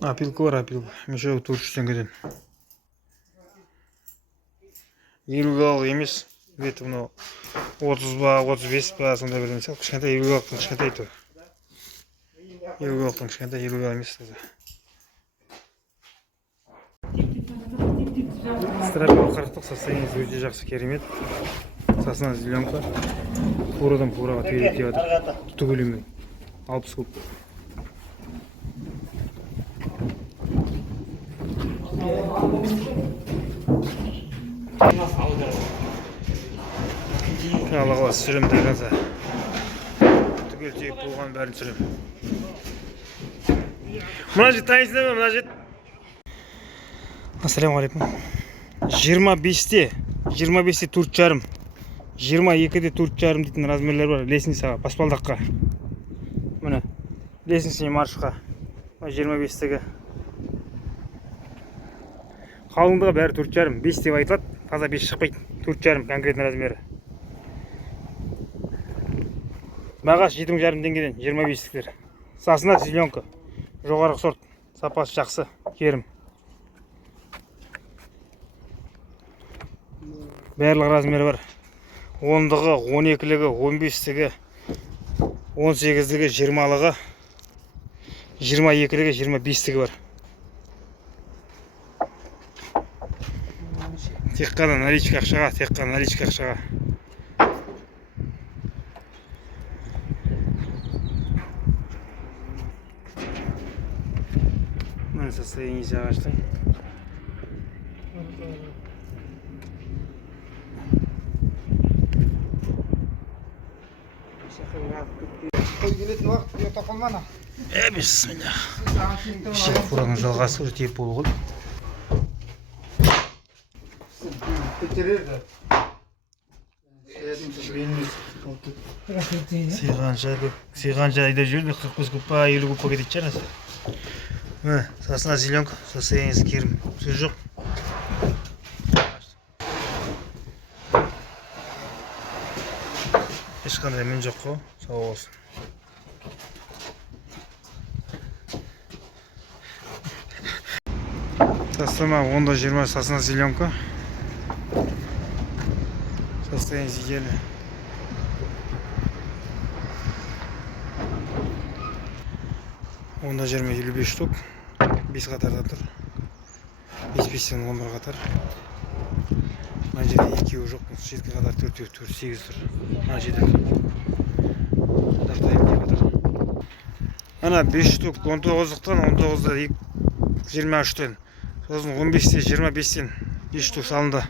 Апилка бар, апилка. Мешеу 400 теңгеден. 50 емес. Беті мынау 30 ба, 35 ба, сондай бір мысалы. Кішкентай 50-лықтың кішкентай тұр. 50-лықтың кішкентай 50 емес. Страпил 40-лық состояниесі өте жақсы, керемет. Сосна зеленка. Пурадан пураға түйрек деп жатыр. Тұты көлемі 60 куб. Алла сүрем тайғаза. Түгел түйіп болған бәрін сүрем. Мұна жет тайынсыз ба, мұна жет? Ассаламу алейкум. 25-те 4,5, 22-де 4,5 дейтін размерлер бар. Лестницаға, баспалдаққа. Мұна лестницаға маршқа. 25-тегі. Қалыңдығы бәрі 4,5, 5 деп айтылады. Таза 5 шықпайды. 4,5 конкретный размері. Бағасы 7,5 теңгеден 25-тіктер. Сосна зеленка. Жоғарғы сорт. Сапасы жақсы. Керім. Барлық размері бар. 10-дағы, 12-лігі, 15-тігі, 18-лігі, 20-лігі, 22-лігі, 25-тігі бар. Тек қана наличка ақшаға, Мына состояниесі ағаштың. Бисмилля. Фураның жалғасы уже тиіп болу ғой. Сыйғанша айда жүрді, 45 купа, 50 купа кетеді жарасы. Сосна зеленка, состояниесі керім. Сөз жоқ. Ешқандай мен жоқ қой, сау болсын. Состава 10-20 сосна зеленка. Состояние идеально. Онда 20-55 штук. 5 қатарда тұр. 5-5-тен 11 қатар. Мына жерде 2 жоқ. Жеткі қатар 4-8 тұр. Мына жерде. Дақтайым деп жатыр. Ана 5 штук 19-лықтан 19-да 23-тен. Сосын 15-те 25-тен 5 штук салынды.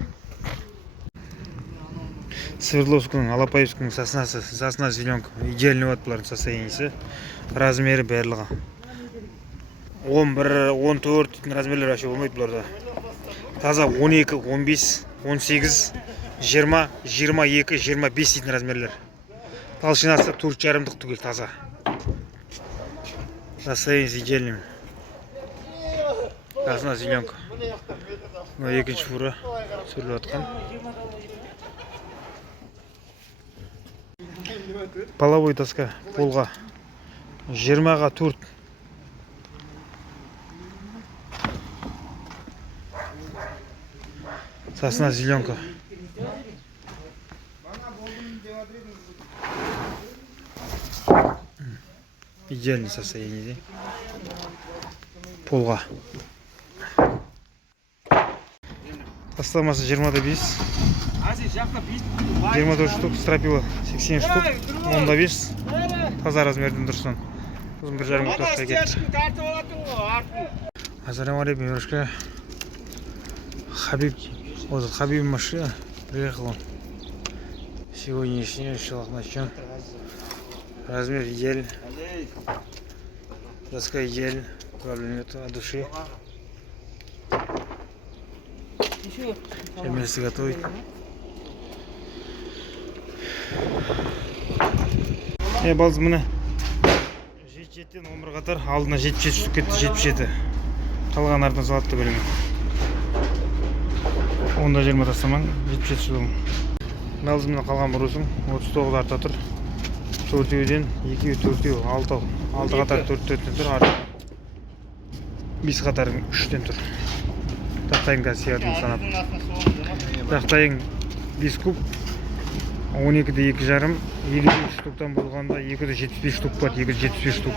Свердловскінің, Алапаевскінің соснасы, сосна зеленка. Идеальный вот бұлардың состояниесі. Размері барлығы. 11, 14 дейтін размерлер вообще болмайды бұларда. Таза 12, 15, 18, 20, 22, 25 дейтін размерлер. Толщинасы 4,5 түгел таза. Состояниесі идеальный. Сосна зеленка. Екінші фура сүріліп атқан. Половой тоска полға 20-ға 4. Сосна зеленка. Идеальный состояние. Полға. Осталмасы 20-да 5. 24 штук, стропила 80 штук, 10-да 5. Таза размерден дұрсын. Ұзын 1,5 тоққа кетті. Ассаламу алейкум, девушка. Вот Хабиб машина приехал. Сегодняшний иншаллах начнем. Размер идеальный. Доска идеальная. Проблем нету от души. Сейчас вместе готовить. Балыз міне 77-тен 11 қатар, алдына 77 штук кетті, 77. Қалған артына салатты бөлімен. 10-да 20 тастамаң, 77 штук. Балыз міне қалған бұрысың, 39 арта тұр. 4-ден 2, 4, 6 қатар 4-тен тұр арта. Биз катарын 3-тен тур. Тактайын қазір сиярдым санап. Тактайын 5 куб, 12-де 2,5, 55 штуктан болғанда 275 штук болады, 275 штук.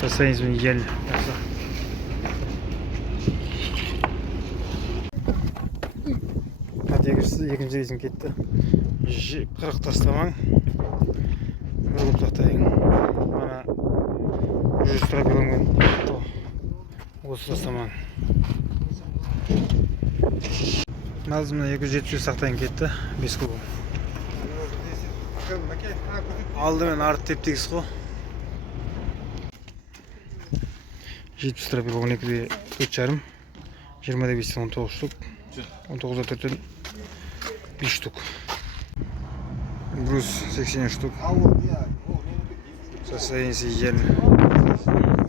Состояниесімен идеально. Екінші рейсім кетті. 40 тастамаң. Бір куб тақтайын. Бана 100 стропилонген. Осы тастамаң. Малзымна 270 тақтайын кетті. 5 куб. Алды мен арт тептегіз қо. 70 стропил 12-де 4,5. 20-де 5-тен 19 штук. 19-да 4-тен 5 штук. Брус 80 штук. Состояние идеально.